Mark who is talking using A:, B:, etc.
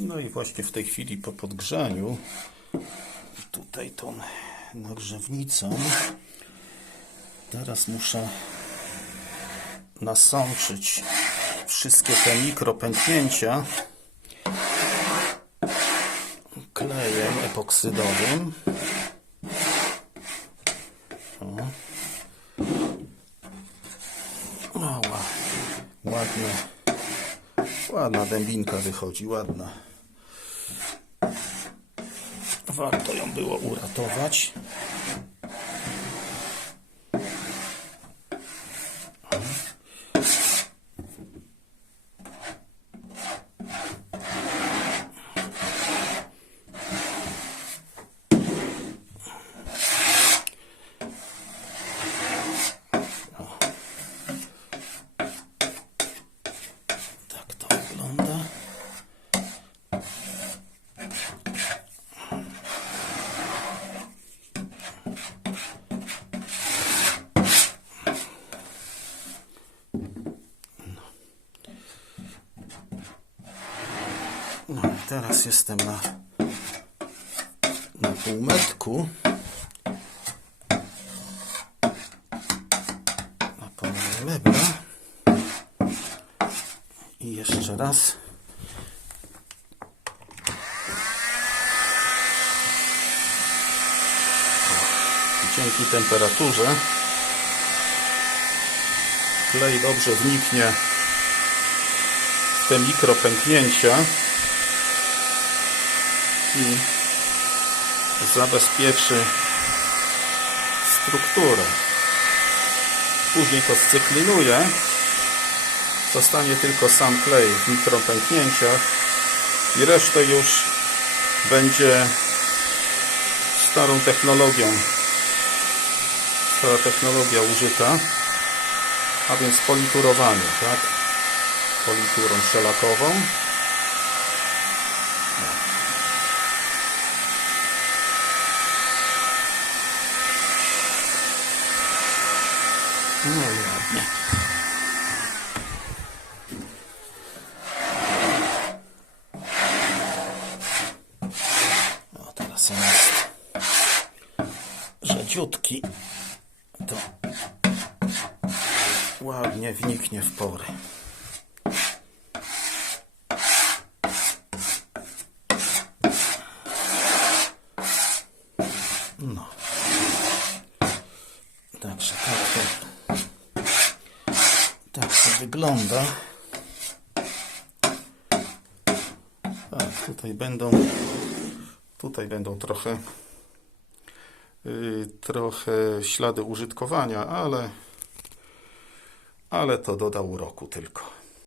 A: No i właśnie w tej chwili po podgrzaniu tutaj tą nagrzewnicą teraz muszę nasączyć wszystkie te mikropęknięcia klejem epoksydowym. O. O, ła- ładne, ładna dębinka wychodzi, ładna. Warto ją było uratować. Tak to wygląda. No i teraz jestem na, na półmetku. Na mebla. I jeszcze raz. Dzięki temperaturze klej dobrze wniknie w te mikropęknięcia i zabezpieczy strukturę. Później to scyklinuje Zostanie tylko sam klej w mikropęknięciach i resztę już będzie starą technologią. Stara technologia użyta, a więc politurowanie, tak? Politurą szelakową. No ładnie. O, teraz jest rzadziutki. To ładnie wniknie w pory. No. Także tak tak wygląda. Tak, tutaj będą Tutaj będą trochę yy, trochę ślady użytkowania, ale ale to doda uroku tylko.